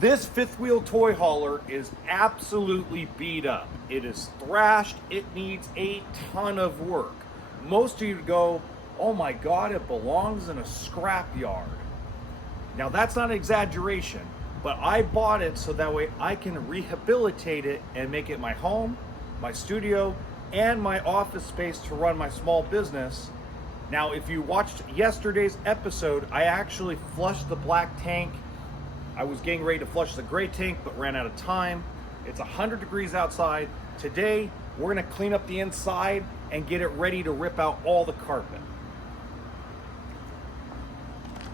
This fifth wheel toy hauler is absolutely beat up. It is thrashed. It needs a ton of work. Most of you go, oh my God, it belongs in a scrap yard. Now that's not an exaggeration, but I bought it so that way I can rehabilitate it and make it my home, my studio, and my office space to run my small business. Now, if you watched yesterday's episode, I actually flushed the black tank. I was getting ready to flush the gray tank, but ran out of time. It's 100 degrees outside. Today, we're gonna clean up the inside and get it ready to rip out all the carpet.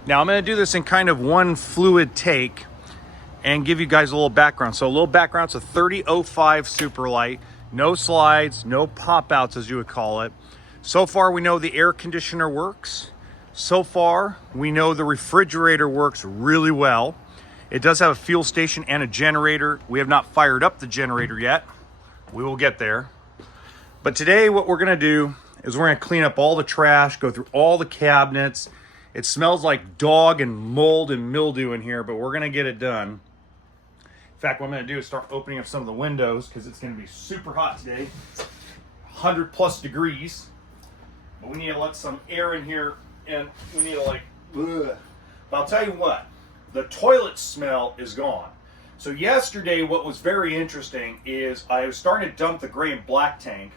Now, I'm gonna do this in kind of one fluid take and give you guys a little background. So a little background, it's a 3005 Superlight, no slides, no pop outs as you would call it. So far, we know the air conditioner works. So far, we know the refrigerator works really well. It does have a fuel station and a generator. We have not fired up the generator yet. We will get there. But today what we're gonna do is we're gonna clean up all the trash, go through all the cabinets. It smells like dog and mold and mildew in here, but we're gonna get it done. In fact, what I'm gonna do is start opening up some of the windows because it's gonna be super hot today. 100 plus degrees. But we need to let some air in here and we need to ugh. But I'll tell you what, the toilet smell is gone. So yesterday, what was very interesting is I was starting to dump the gray and black tank,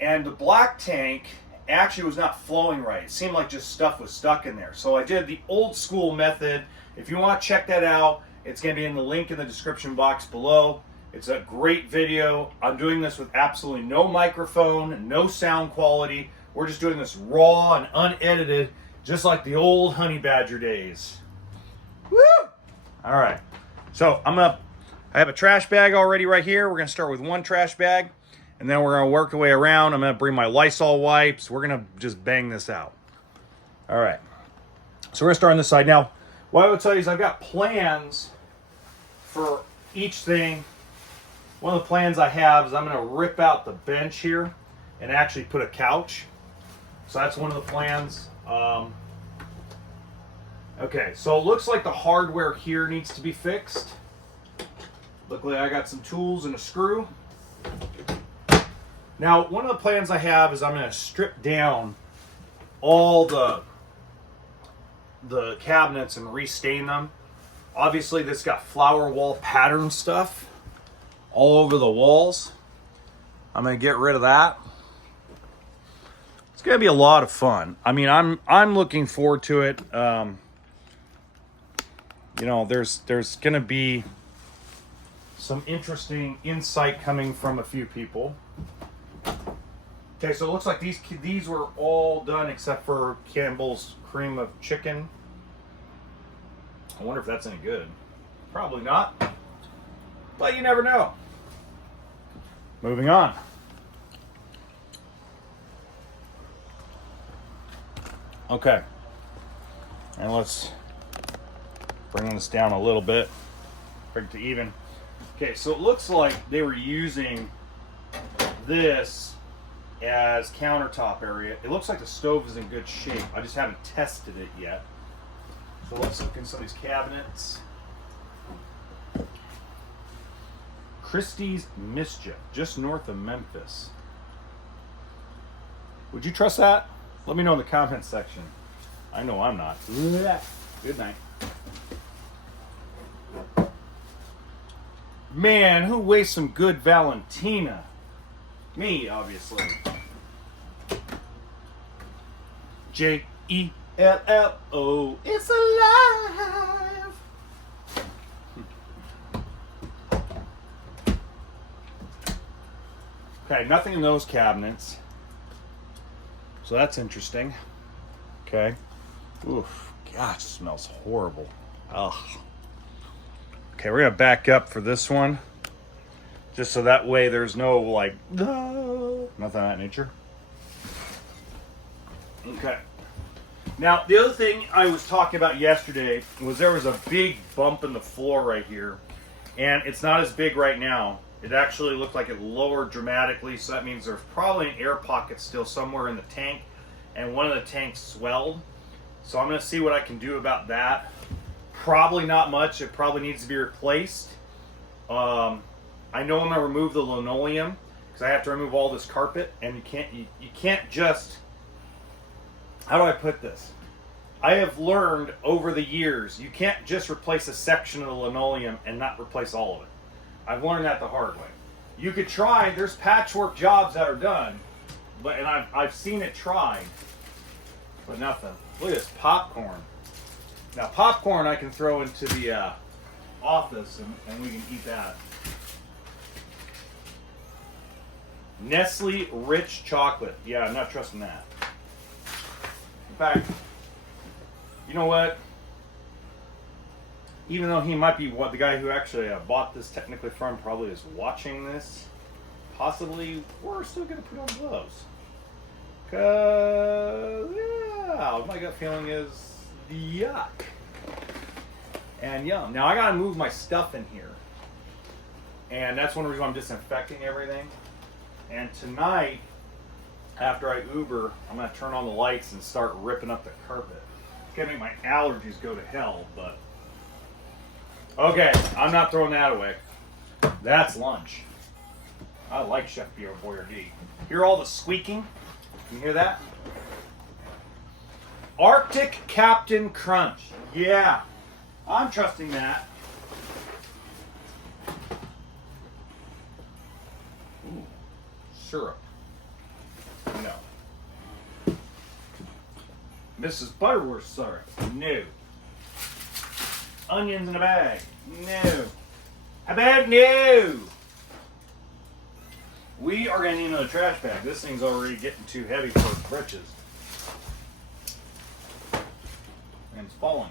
and the black tank actually was not flowing right. It seemed like just stuff was stuck in there. So I did the old school method. If you want to check that out, it's going to be in the link in the description box below. It's a great video. I'm doing this with absolutely no microphone, no sound quality. We're just doing this raw and unedited, just like the old honey badger days. Woo! All right. So I have a trash bag already right here. We're gonna start with one trash bag, and then we're gonna work our way around. I'm gonna bring my Lysol wipes. We're gonna just bang this out. All right. So we're gonna start on this side. Now, what I would tell you is I've got plans for each thing. One of the plans I have is I'm gonna rip out the bench here and actually put a couch. So that's one of the plans. Okay, so it looks like the hardware here needs to be fixed. Luckily, I got some tools and a screw. Now, one of the plans I have is I'm going to strip down all the cabinets and restain them. Obviously, this got flower wall pattern stuff all over the walls. I'm going to get rid of that. It's going to be a lot of fun. I mean, I'm looking forward to it. You know, there's going to be some interesting insight coming from a few people. Okay, so it looks like these were all done except for Campbell's cream of chicken. I wonder if that's any good. Probably not, but you never know. Moving on. Okay, and let's bring this down a little bit, bring it to even. Okay, so it looks like they were using this as countertop area. It looks like the stove is in good shape. I just haven't tested it yet. So let's look in some of these cabinets. Christie's Mischief, just north of Memphis. Would you trust that? Let me know in the comments section. I know I'm not. Good night. Man, who wastes some good Valentina? Me, obviously. Jello, it's alive. Okay, nothing in those cabinets. So that's interesting. Okay. Oof, gosh, it smells horrible. Ugh. Okay, we're gonna back up for this one. Just so that way there's no nothing of that nature. Okay. Now, the other thing I was talking about yesterday was there was a big bump in the floor right here. And it's not as big right now. It actually looked like it lowered dramatically, so that means there's probably an air pocket still somewhere in the tank, and one of the tanks swelled. So I'm going to see what I can do about that. Probably not much. It probably needs to be replaced. I know I'm gonna remove the linoleum because I have to remove all this carpet, and you can't just. How do I put this? I have learned over the years you can't just replace a section of the linoleum and not replace all of it. I've learned that the hard way. You could try. There's patchwork jobs that are done, and I've seen it tried, but nothing. Look at this popcorn. Now popcorn I can throw into the office and we can eat that. Nestle rich chocolate. Yeah, I'm not trusting that. In fact, you know what? Even though he might be the guy who actually bought this technically from probably is watching this, possibly we're still going to put on gloves. Because, yeah, my gut feeling is yuck. And yum. Now I got to move my stuff in here. And that's one reason I'm disinfecting everything. And tonight, after I Uber, I'm going to turn on the lights and start ripping up the carpet. It's going to make my allergies go to hell, but... Okay, I'm not throwing that away. That's lunch. I like Chef Boyardee. Hear all the squeaking? Can you hear that? Arctic Captain Crunch. Yeah, I'm trusting that. Ooh, syrup. No. Mrs. Butterworth syrup. No. Onions in a bag. No. How about no? We are going to need another trash bag. This thing's already getting too heavy for its britches. And it's falling.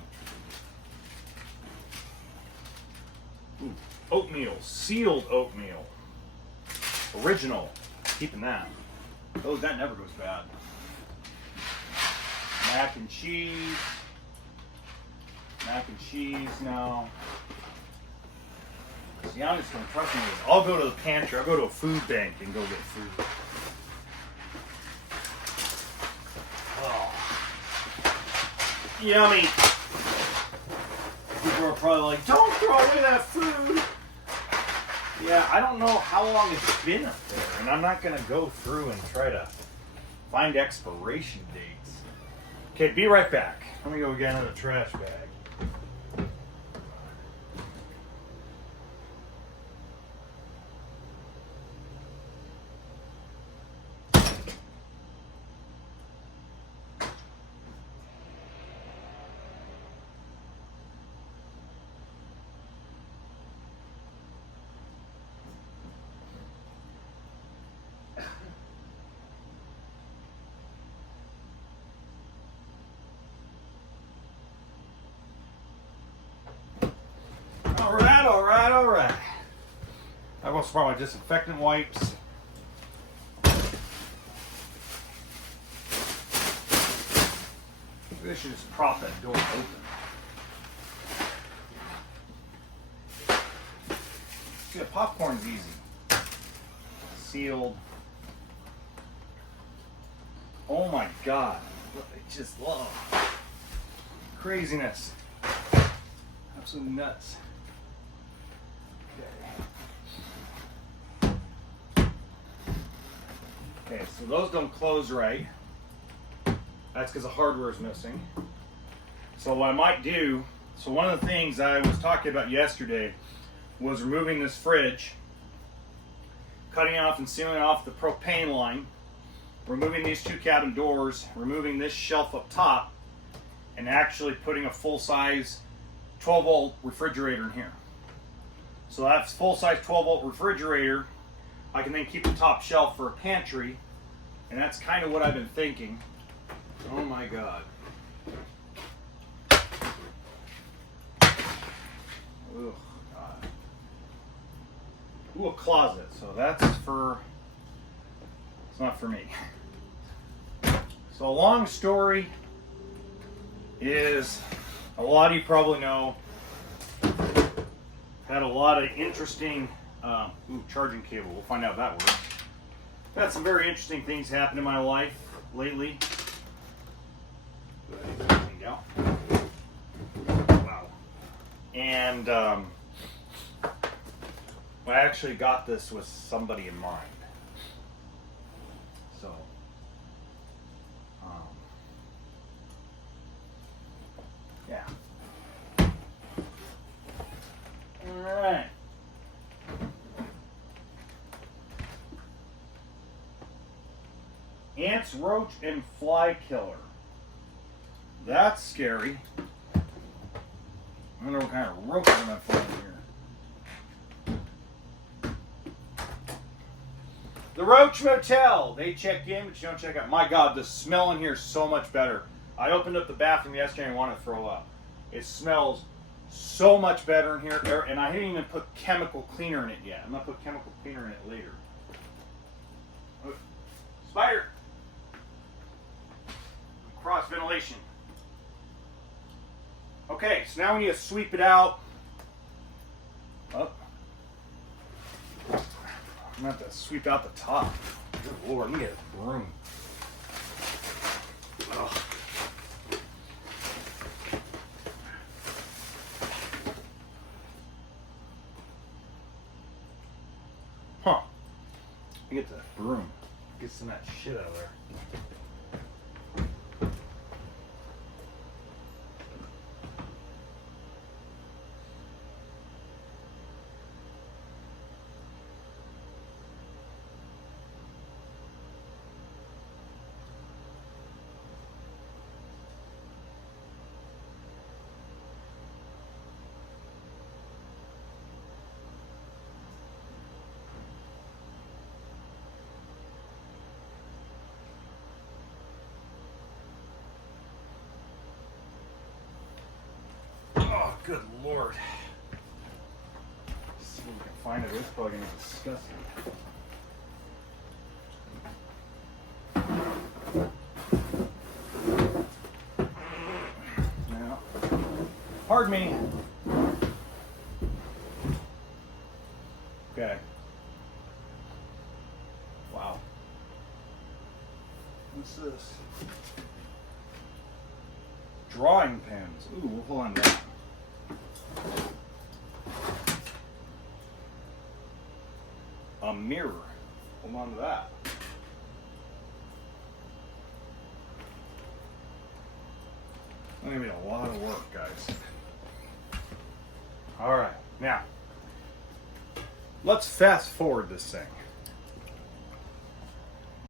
Ooh, oatmeal. Sealed oatmeal. Original. Keeping that. Oh, that never goes bad. Mac and cheese. Mac and cheese now. See, I'm just going to trust me. I'll go to the pantry. I'll go to a food bank and go get food. Oh. Yummy. People are probably like, don't throw away that food. Yeah, I don't know how long it's been up there, and I'm not going to go through and try to find expiration dates. Okay, be right back. Let me go get another trash bag. All right. I'm going to spray my disinfectant wipes. Maybe I should just prop that door open. See, the popcorn's easy. Sealed. Oh my God. I just love craziness. Absolute nuts. Okay, so those don't close right. That's because the hardware is missing. So what I might do, so one of the things I was talking about yesterday was removing this fridge, cutting off and sealing off the propane line, removing these two cabin doors, removing this shelf up top, and actually putting a full-size 12-volt refrigerator in here. So that's full-size 12-volt refrigerator. I can then keep the top shelf for a pantry, and that's kind of what I've been thinking. Oh my God. Oh God. Ooh, a closet. So that's for, it's not for me. So a long story is, a lot of you probably know, had a lot of interesting, charging cable. We'll find out if that works. Had some very interesting things happen in my life lately. Go ahead and take it out. Wow. And I actually got this with somebody in mind. So, yeah. All right. Ants, roach, and fly killer. That's scary. I wonder what kind of roach I'm gonna find here. The Roach Motel. They check in, but you don't check out. My God, the smell in here is so much better. I opened up the bathroom yesterday and wanted to throw up. It smells so much better in here, and I didn't even put chemical cleaner in it yet. I'm gonna put chemical cleaner in it later. Spider. Cross ventilation. Okay, so now we need to sweep it out. Up. I'm gonna have to sweep out the top. Good Lord, let me get a broom. Ugh. Huh. Let me get the broom. Get some of that shit out of there. Oh, good Lord. Let's see if we can find it. It's probably going to be disgusting. Now, pardon me. Okay. Wow. What's this? Drawing pens. Ooh, we'll hold on to that. A mirror. Hold on to that. That's gonna be a lot of work, guys. All right, now let's fast forward this thing.